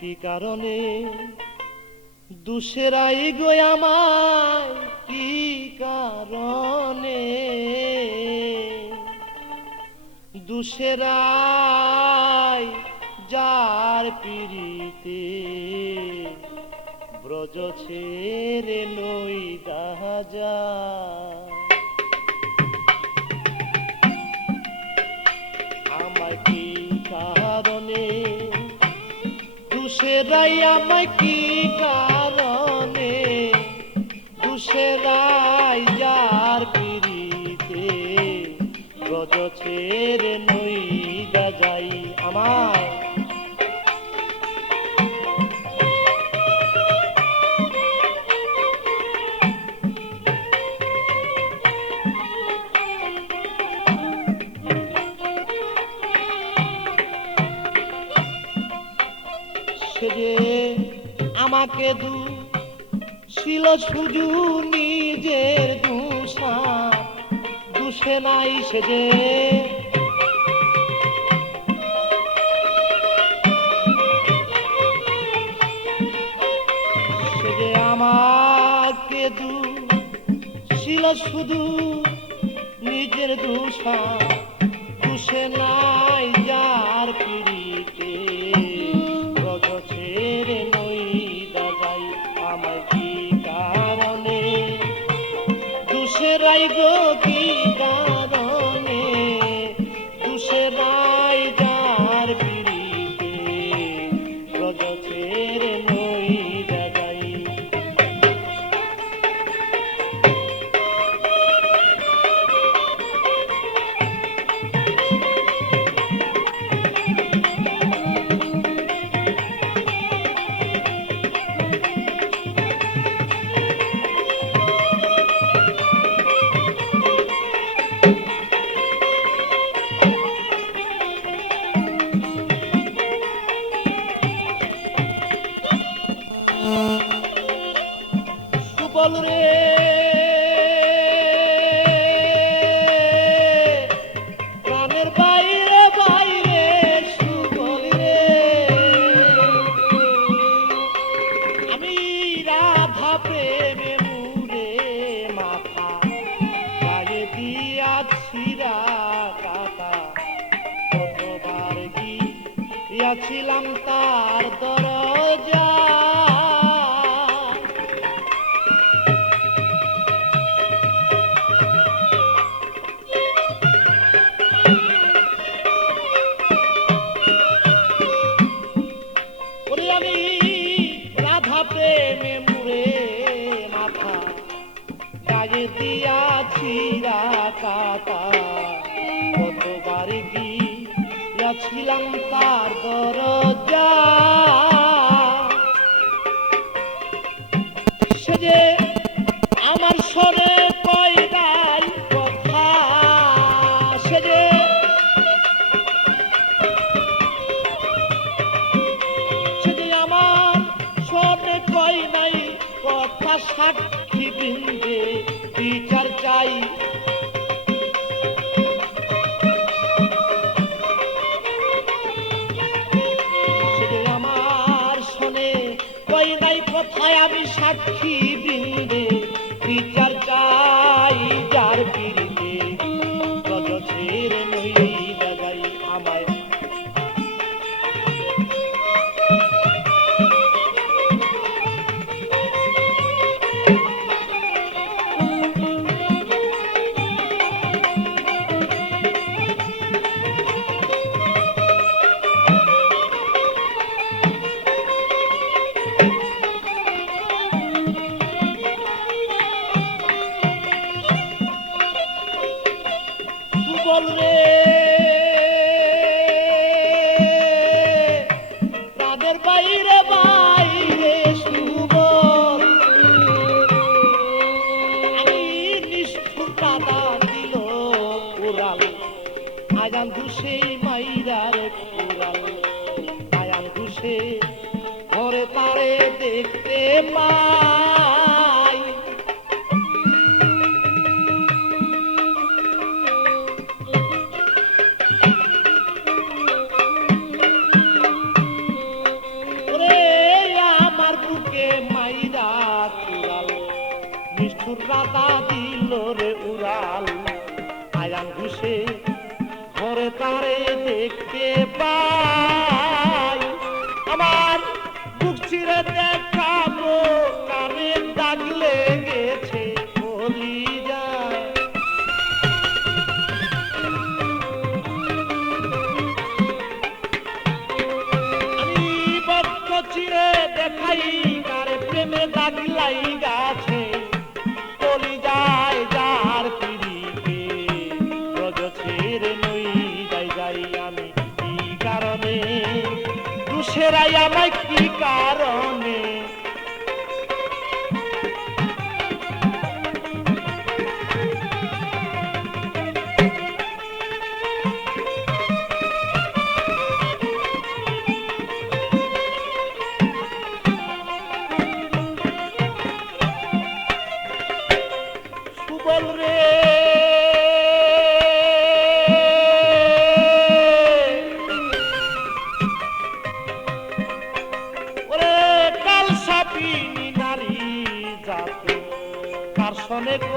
কি কারণে? দুসেরাই গো আমায় কি কারণে? দুসেরাই যার পিড়িতে ব্রজ ছেড়ে লই দাজা আমায় দুসেরাই আমায় কি কারণে? দুসেরাই যার পিড়িতে রজ ছেড়ে নই যাই আমায় যে আমাকে দু ছিল সুজু নিজের দুষা, দুষে নাই সে যে। আমাকে দু ছিল শুধু নিজের দুষা, দুষে নাই দুসেরাই গো কি কারণে সুবল রে গায়ে দিয়াছি কাতা কতবার গিয়াছিলাম তার দরজা। সে যে আমার সরে কয়দাই কথা, সে যে আমার সবে কই নাই, কথা সাক্ষী বৃন্দে বিচার চাই আমার শোনে কই নাই কথায় আমি সাক্ষী আজান ঘুষে মাইরার কুড়াল। আয়ান ঘুষে ঘরে তারে দেখতে পাই ঘরে তারে দেখতে পাই। আমার বুক ছিঁড়ে দেখাল কানে দাগ লেগেছে, বলি যা বক্ষ চিরে দেখাই, কারে প্রেমে caramba.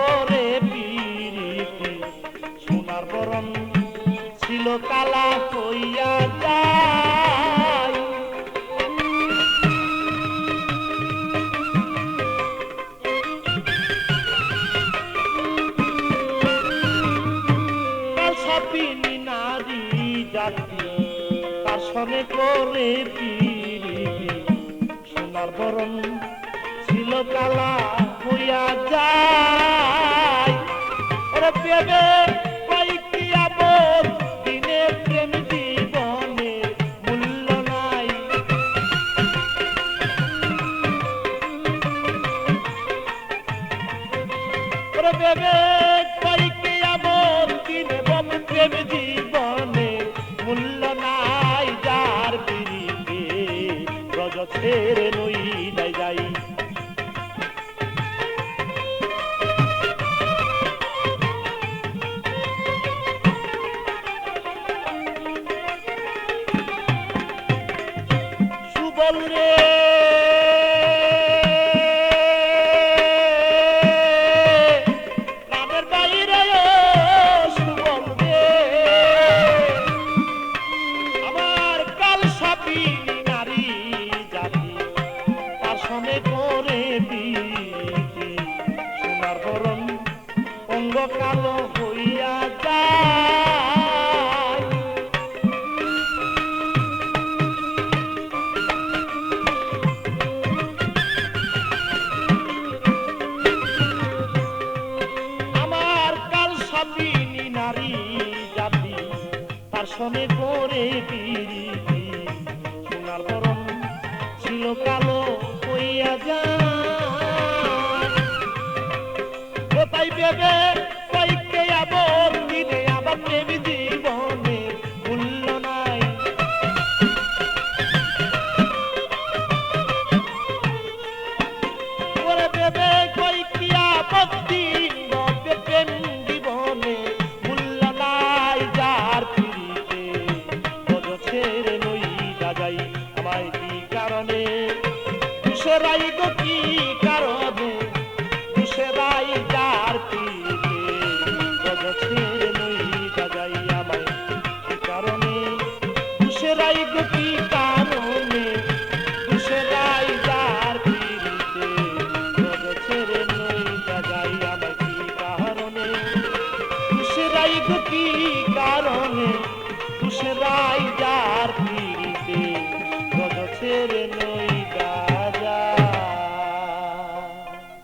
করে পিরিতি। সোনার বরণ ছিল কালা কইয়া যায়। সাপিনী নারী জাতি, তার সনে করে পিরিতি। সোনার বরণ ছিল কালা হইয়া যায়। tere noi dai dai তার বরণ অঙ্গ কালো হইয়া যায়। আমার কাল নারী জাতি, তার সনে করে বিরিতি সোনার বরণ ছিল কালো রাই গো